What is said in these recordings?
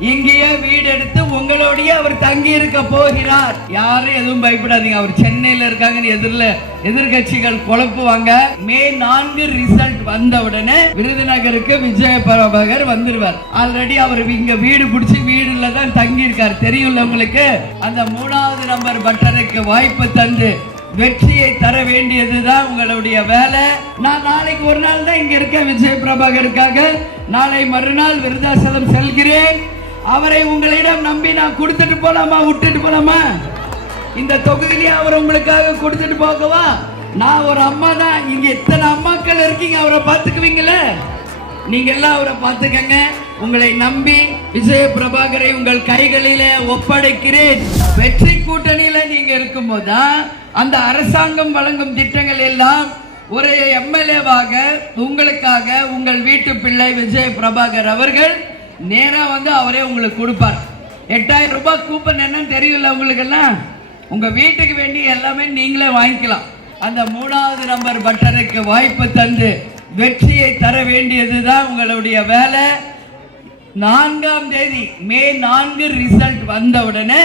இங்கேயே வீடு எடுத்து உங்களோடய அவர் தங்கி இருக்க போகிறார். யாரும் எதுவும் பயப்படாதீங்க. அவர் சென்னையில இருக்காங்கன்னு எதிர்கட்சிகள் குழப்புவாங்க. மே 4 ரிசல்ட் வந்த உடனே விருதுநகருக்கு விஜய பிரபாகர் வந்துருவார். ஆல்ரெடி அவர் இங்க வீடு பிடிச்சி வீடுல தான் தங்கி இருக்கார். தெரியும்ல உங்களுக்கு. அந்த 3வது நம்பர் பட்டனுக்கு வாய்ப்பு தந்து வெற்றியை தர வேண்டியதுதான் உங்களுடைய வேலை. நான் நாளைக்கு ஒரு நாள் தான் இங்க இருக்கேன் விஜய பிரபாகருக்காக. நாளை மறுநாள் விருதாசலம் செல்கிறேன். அவரை உங்களிடம் நம்பி நான் கொடுத்துட்டு போலாமா, விட்டுட்டு போலாமா? இந்த தொகுதியிலே அவர் உங்களுக்காக கொடுத்துட்டு போகவா? நான் ஒரு அம்மா தான். இங்க எத்தனை அம்மாக்கள் இருக்கீங்க, அவரை பார்த்துக்குவீங்களே. நீங்க எல்லாம் அவரை பார்த்துக்கங்க. உங்களை நம்பி விஜய பிரபாகரை உங்கள் கைகளிலே ஒப்படைக்கிறேன். வெற்றி கூட்டணியில நீங்க இருக்கும் போதுதான் அந்த அரசாங்கம் வழங்கும் திட்டங்கள் எல்லாம் ஒரு எம்எல்ஏவாக உங்களுக்காக உங்கள் வீட்டு பிள்ளை விஜய பிரபாகர் அவர்கள் நேரா வந்து அவரே உங்களுக்கு கொடுப்பார். 8000 ரூபாய் கூப்பன் என்னன்னு தெரியல உங்களுக்கு எல்லாம். உங்க வீட்டுக்கு வேண்டி எல்லாமே நீங்களே வாங்கிக்கலாம். அந்த 3வது நம்பர் பட்டனுக்கு வாய்ப்பு தந்து வெற்றியை தர வேண்டியதுதான் உங்களுடைய வேலை. 4ஆம் தேதி மே 4 ரிசல்ட் வந்த உடனே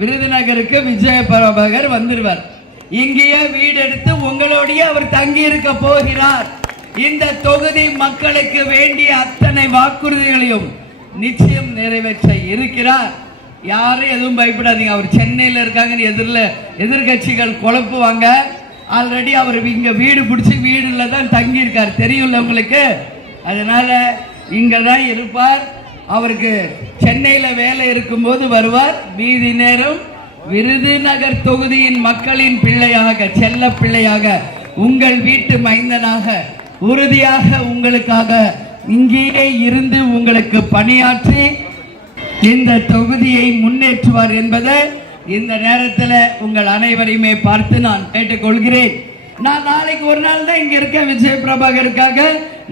விருதுநகருக்கு விஜய பிரபாகர் வந்துருவார். இங்கேயே வீடு எடுத்து உங்களோடய அவர் தங்கி இருக்க போகிறார். இந்த தொகுதி மக்களுக்கு வேண்டிய அத்தனை வாக்குறுதிகளையும் நிச்சயம் நிறைவேற்ற இருக்கிறார். யாரும் எதுவும் பயப்படாதீங்க. அவர் சென்னையில இருக்காங்கன்னு எதிர்கட்சிகள் குழப்புவாங்க. ஆல்ரெடி அவர் இங்க வீடு பிடிச்சி வீடுல தான் தங்கி இருக்கார். தெரியும்ல உங்களுக்கு. அதனால இங்க தான் இருப்பார். அவருக்கு சென்னையில வேலை இருக்கும்போது வருவார். மீதி நேரம் விருதுநகர் தொகுதியின் மக்களின் பிள்ளையாக, செல்ல பிள்ளையாக, உங்கள் வீட்டு மைந்தனாக உறுதியாக உங்களுக்காக இங்கேயே இருந்து உங்களுக்கு பணியாற்றி இந்த தொகுதியை முன்னேற்றுவார் என்பதை இந்த நேரத்தில் உங்கள் அனைவரையுமே பார்த்து நான் கேட்டுக்கொள்கிறேன். நான் நாளைக்கு ஒரு நாள் தான் இங்க இருக்கேன் விஜய பிரபாகருக்காக.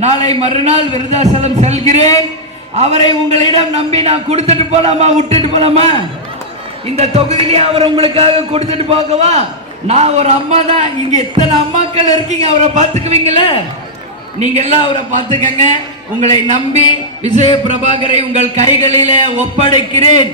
நாளை மறுநாள் விருதாசலம் செல்கிறேன். அவரை உங்களிடம் நம்பி நான் கொடுத்துட்டு போலாமா, விட்டுட்டு போலாமா? இந்த தொகுதியிலே அவர் உங்களுக்காக கொடுத்துட்டு போகவா? நான் ஒரு அம்மா தான். இங்க எத்தனை அம்மாக்கள் இருக்கீங்க, அவரை பார்த்துக்குவீங்களே. நீங்க எல்லாம் அவரை பார்த்துக்கங்க. உங்களை நம்பி விஜய பிரபாகரை உங்கள் கைகளிலே ஒப்படைக்கிறேன்.